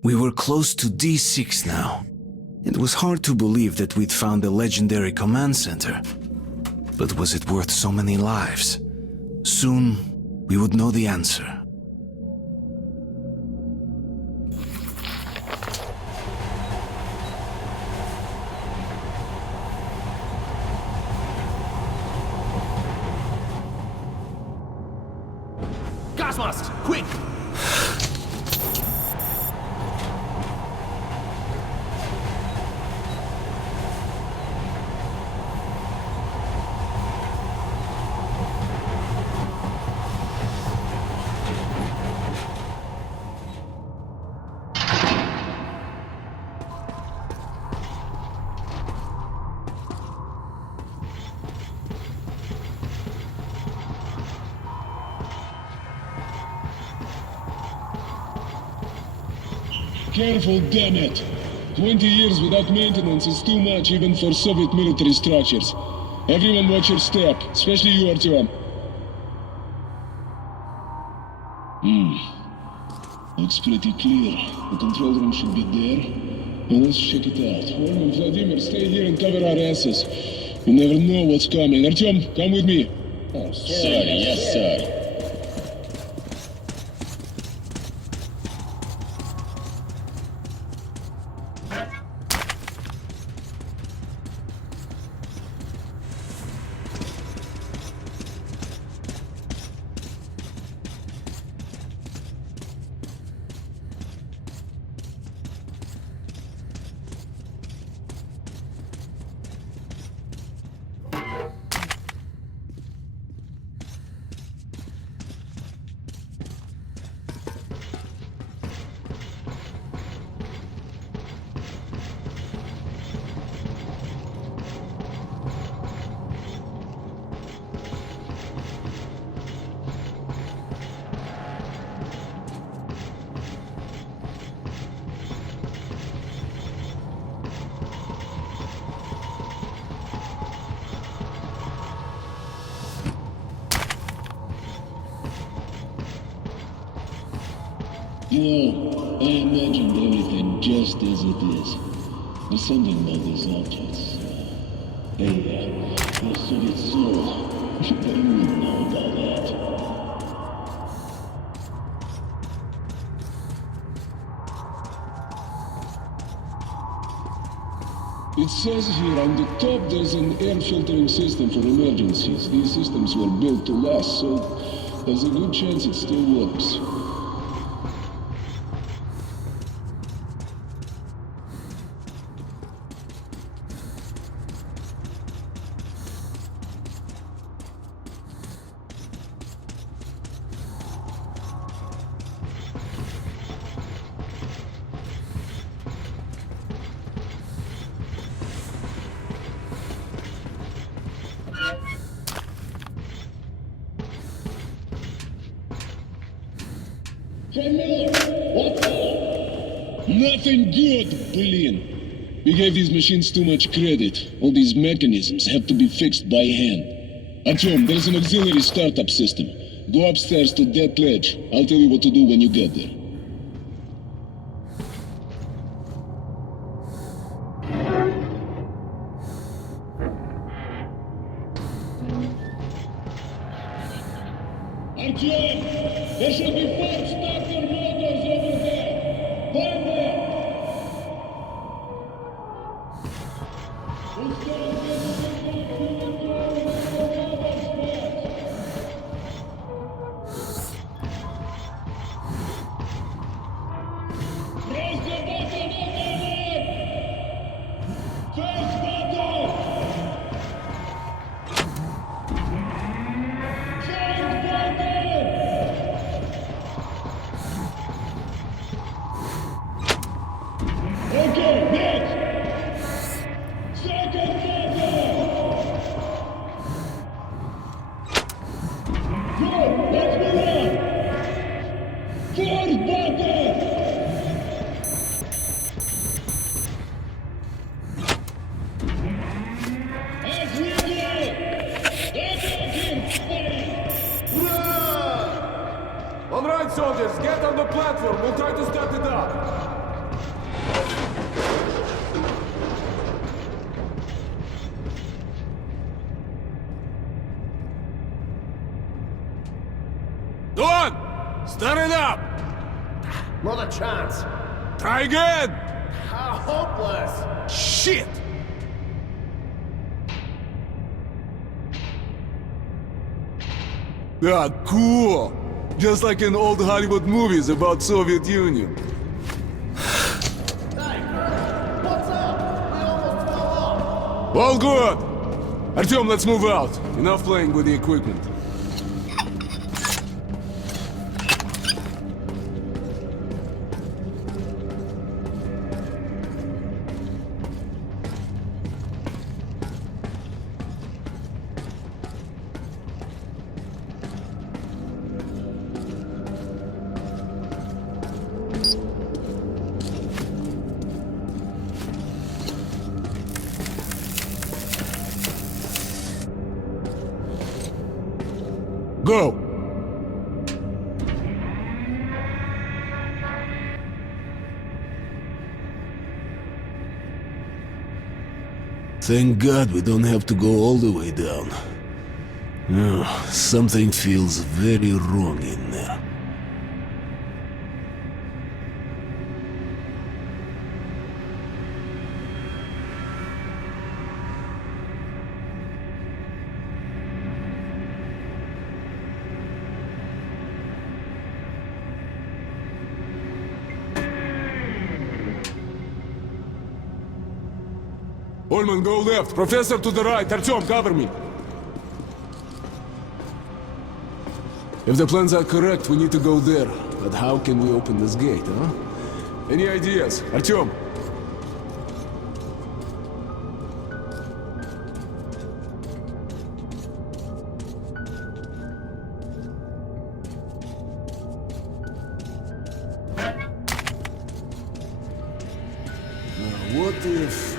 We were close to D6 now. It was hard to believe that we'd found the legendary command center. But was it worth so many lives? Soon, we would know the answer. Gas masks, quick! Careful, damn it! 20 years without maintenance is too much even for Soviet military structures. Everyone watch your step, especially you, Artyom. Looks pretty clear. The control room should be there. Now let's check it out. Orm and Vladimir, stay here and cover our asses. You never know what's coming. Artyom, come with me. Oh, sorry, yes, sir. You know, I imagined everything just as it is. There's something about these objects. The Soviet soul. But you wouldn't know about that. It says here on the top there's an air filtering system for emergencies. These systems were built to last, so there's a good chance it still works. Nothing good, Berlin. We gave these machines too much credit. All these mechanisms have to be fixed by hand. Artyom, there's an auxiliary startup system. Go upstairs to that ledge. I'll tell you what to do when you get there. Artyom! There should be 4 starter motors over there! Find them! Press the button on the first button! Second button! Okay, next! Second button! Good, let's move on! Fourth button! As we go! Attacking! Hurrah! All right, soldiers, get on the platform. We'll try to start it up. Go on! Start it up! Not a chance. Try again! How hopeless. Shit! Ah, cool! Just like in old Hollywood movies about Soviet Union. Hey, what's up? We almost fell off. All good! Artyom, let's move out. Enough playing with the equipment. Go! Thank God we don't have to go all the way down. Something feels very wrong in there. Ullman, go left. Professor to the right. Artyom, cover me. If the plans are correct, we need to go there. But how can we open this gate, huh? Any ideas? Artyom? What if...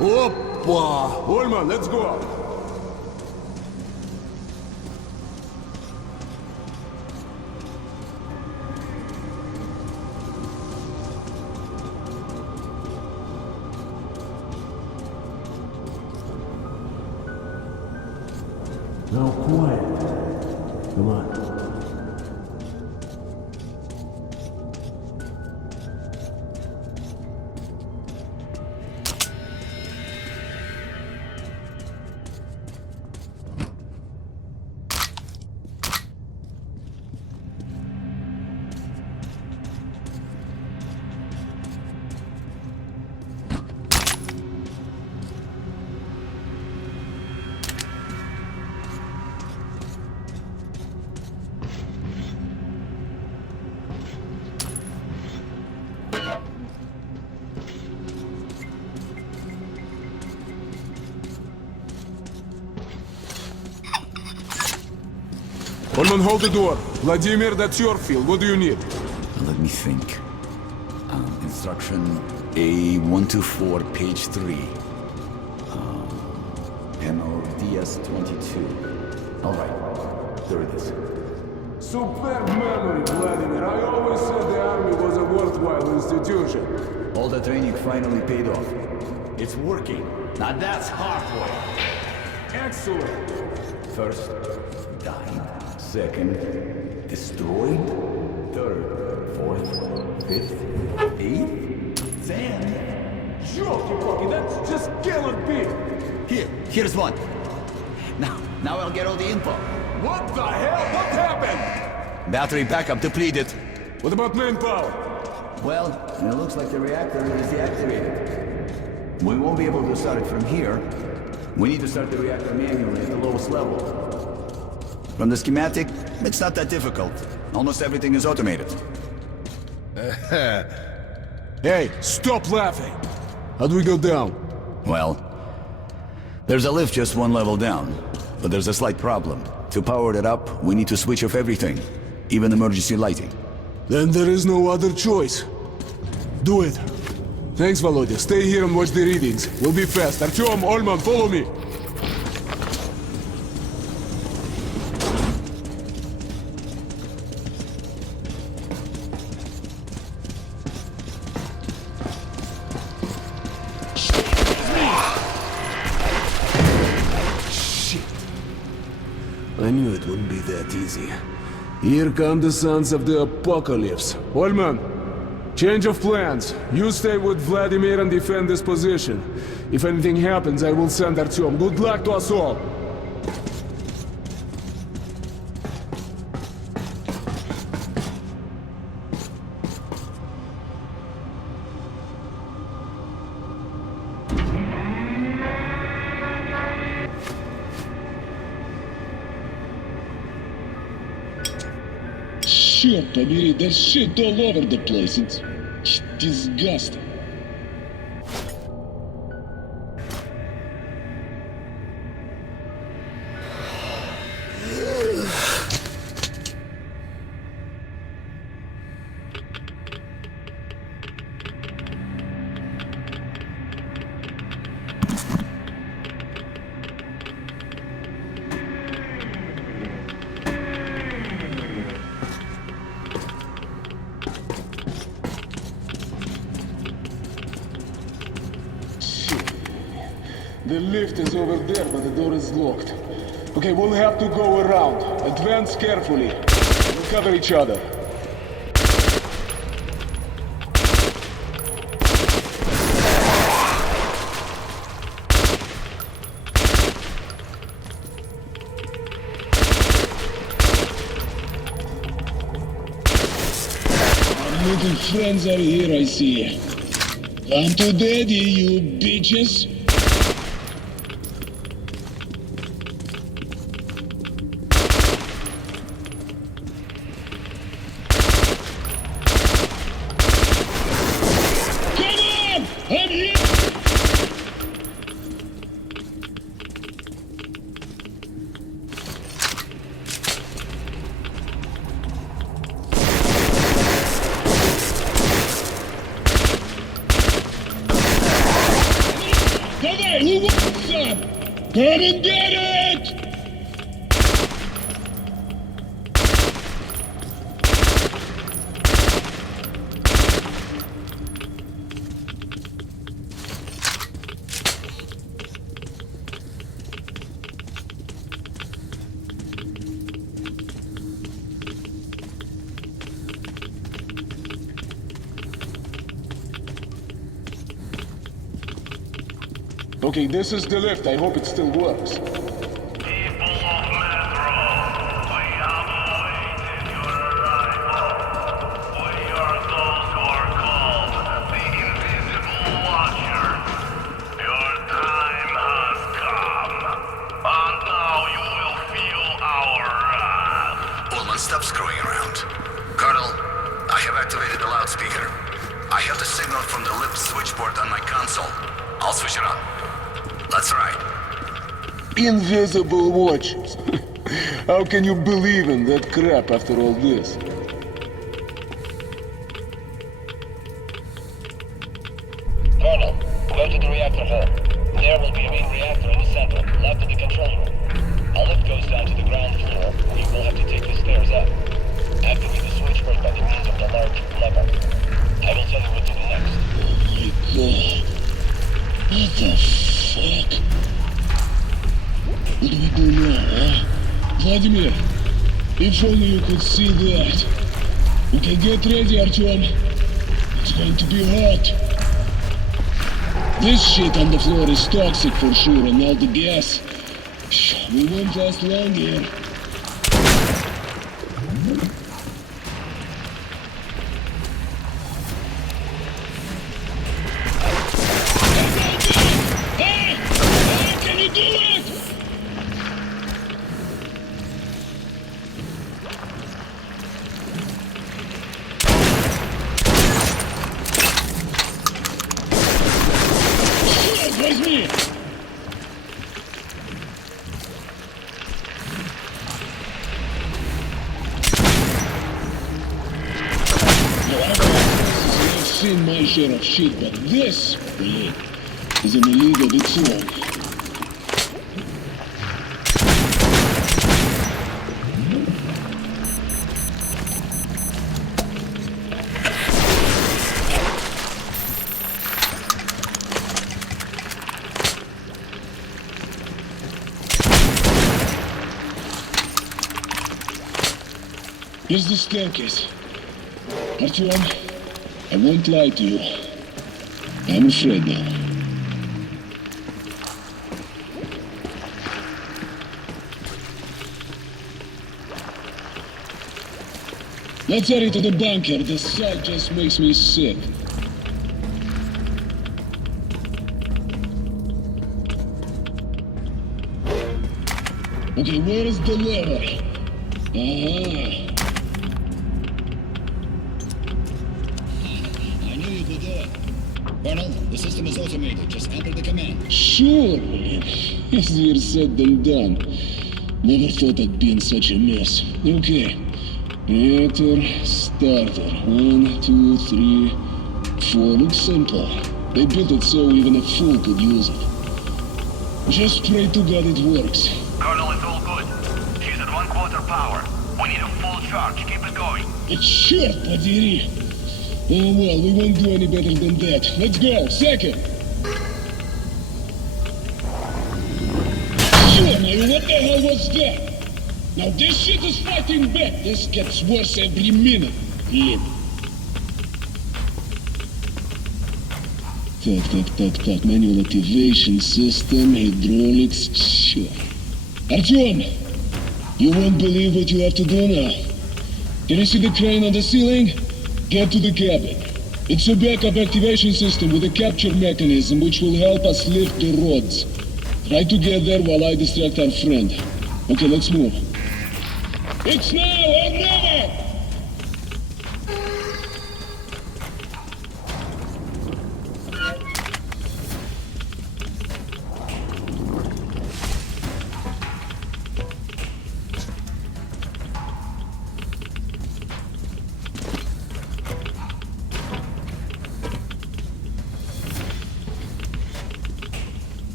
Опа! Ullman, let's go! Now quiet. Come on. Ullman, hold the door. Vladimir, that's your field. What do you need? Let me think. Instruction A124, page 3. MODS-22. All right, there it is. Superb memory, Vladimir. I always said the army was a worthwhile institution. All the training finally paid off. It's working. Now that's hardware. Excellent. First, died. Second, destroyed. Third, fourth, fifth, eighth. Then... Ёлки-палки, that's just killing people. Here's one. Now I'll get all the info. What the hell? What happened? Battery backup depleted. What about manpower? Well, it looks like the reactor is deactivated. We won't be able to start it from here. We need to start the reactor manually at the lowest level. From the schematic, it's not that difficult. Almost everything is automated. Hey, stop laughing. How do we go down? Well, there's a lift just one level down, but there's a slight problem. To power it up, we need to switch off everything. even emergency lighting. Then there is no other choice. Do it. Thanks, Volodya. Stay here and watch the readings. We'll be fast. Artyom, Olman, follow me. I knew it wouldn't be that easy. Here come the sons of the apocalypse. Olman, change of plans. You stay with Vladimir and defend this position. If anything happens, I will send Artyom. Good luck to us all. Черт побери, there's shit all over the place. It's disgusting. The lift is over there, but the door is locked. Okay, we'll have to go around. Advance carefully. We'll cover each other. Our little friends are here, I see. Come to daddy, you bitches. I'm here! Давай, who wants some? Come and get it! Okay, this is the lift. I hope it still works. People of Metro, we have awaited your arrival. We are those who are called the Invisible Watchers. Your time has come, and now you will feel our wrath. Ullman, stop screwing around. Colonel, I have activated the loudspeaker. I have the signal from the lift switchboard on my console. I'll switch it on. That's right. Invisible watchers. How can you believe in that crap after all this? Colonel, go to the reactor hall. There will be a main reactor in the center, left of the control room. A lift goes down to the ground floor, where you will have to take the stairs up. Activate the switchboard by the means of the large lever. I will tell you what to do next. Oh my god. What the fuck? What do we do now, huh? Vladimir, if only you could see that. Okay, get ready, Artyom. It's going to be hot. This shit on the floor is toxic for sure, and all the gas. We won't last long here. Can you do it? Возьми! seen my share of shit, but this, Blin, is in a league of its own. Here's the staircase. Artyom, I won't lie to you. I'm afraid now. Let's hurry to the bunker. The sight just makes me sick. Okay, where is the lever? Ah. I knew you could do it. Colonel, the system is automated. Just enter the command. Sure, man. Easier said than done. Never thought I'd be in such a mess. Okay. Reactor starter. 1, 2, 3, 4. Looks simple. They built it so even a fool could use it. Just pray to God it works. Colonel, it's all good. She's at 1/4 power. We need a full charge. Keep it going. Черт подери! Oh well, we won't do any better than that. Let's go. Second. Sure, now what the hell was that? Now this shit is fighting back. This gets worse every minute. Блин. Так. Manual activation system, hydraulics. Sure. Artyom, you won't believe what you have to do now. Can you see the crane on the ceiling? Get to the cabin. It's a backup activation system with a capture mechanism which will help us lift the rods. Try to get there while I distract our friend. Okay, let's move. It's now or never!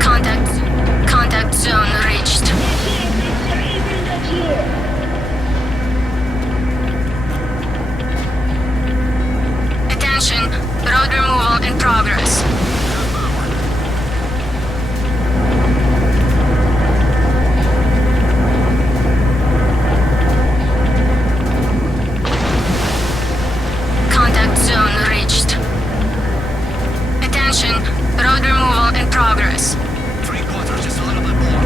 Contact zone reached. Attention, road removal in progress. Contact zone reached. Attention, road removal in progress. 3/4, just a little bit more.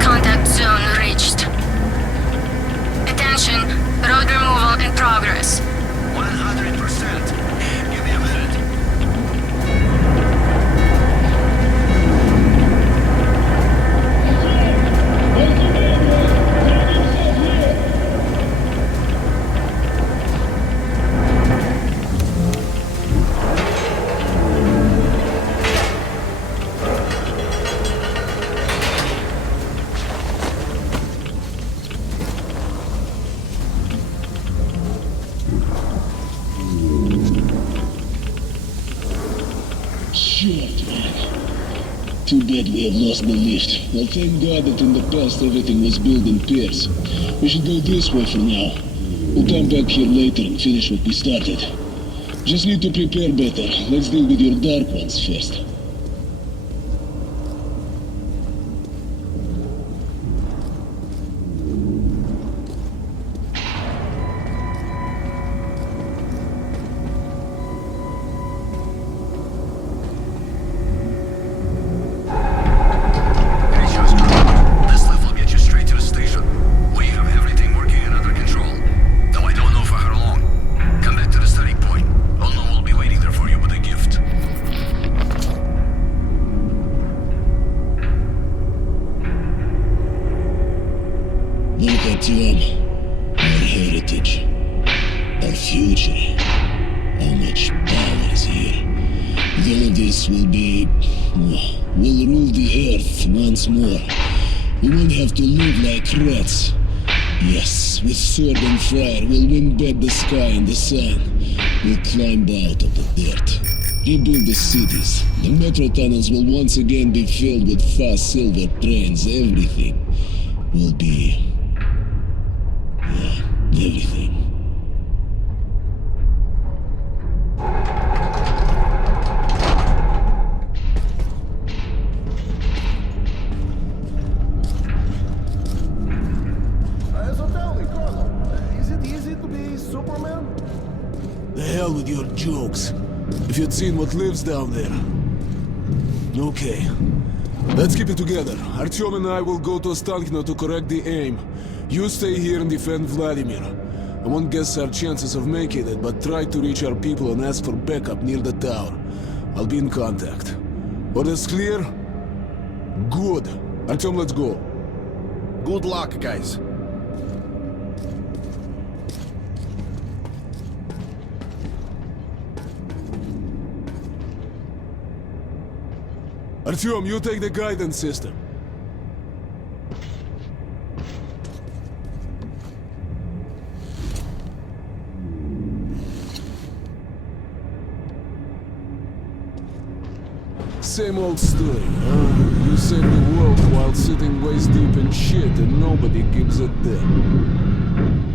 Contact zone reached. Attention, road removal in progress. 100%. Give me a minute. Shit, man. Too bad we have lost the lift. Well, thank God that in the past everything was built in pairs. We should go this way for now. We'll come back here later and finish what we started. Just need to prepare better. Let's deal with your dark ones first. Пересчет. Artyom, our heritage, our future, how much power is here. All of this will rule the earth once more. We won't have to live like rats. Yes, with sword and fire, we'll win back the sky and the sun. We'll climb out of the dirt. Rebuild the cities. The metro tunnels will once again be filled with fast silver trains. Everything will be... everything. So tell me, Colonel, is it easy to be Superman? The hell with your jokes. If you'd seen what lives down there. Okay. Let's keep it together. Artyom and I will go to Ostankino to correct the aim. You stay here and defend Vladimir. I won't guess our chances of making it, but try to reach our people and ask for backup near the tower. I'll be in contact. Orders clear? Good. Artyom, let's go. Good luck, guys. Artyom, you take the guidance system. Same old story, huh? You save the world while sitting waist deep in shit and nobody gives a damn.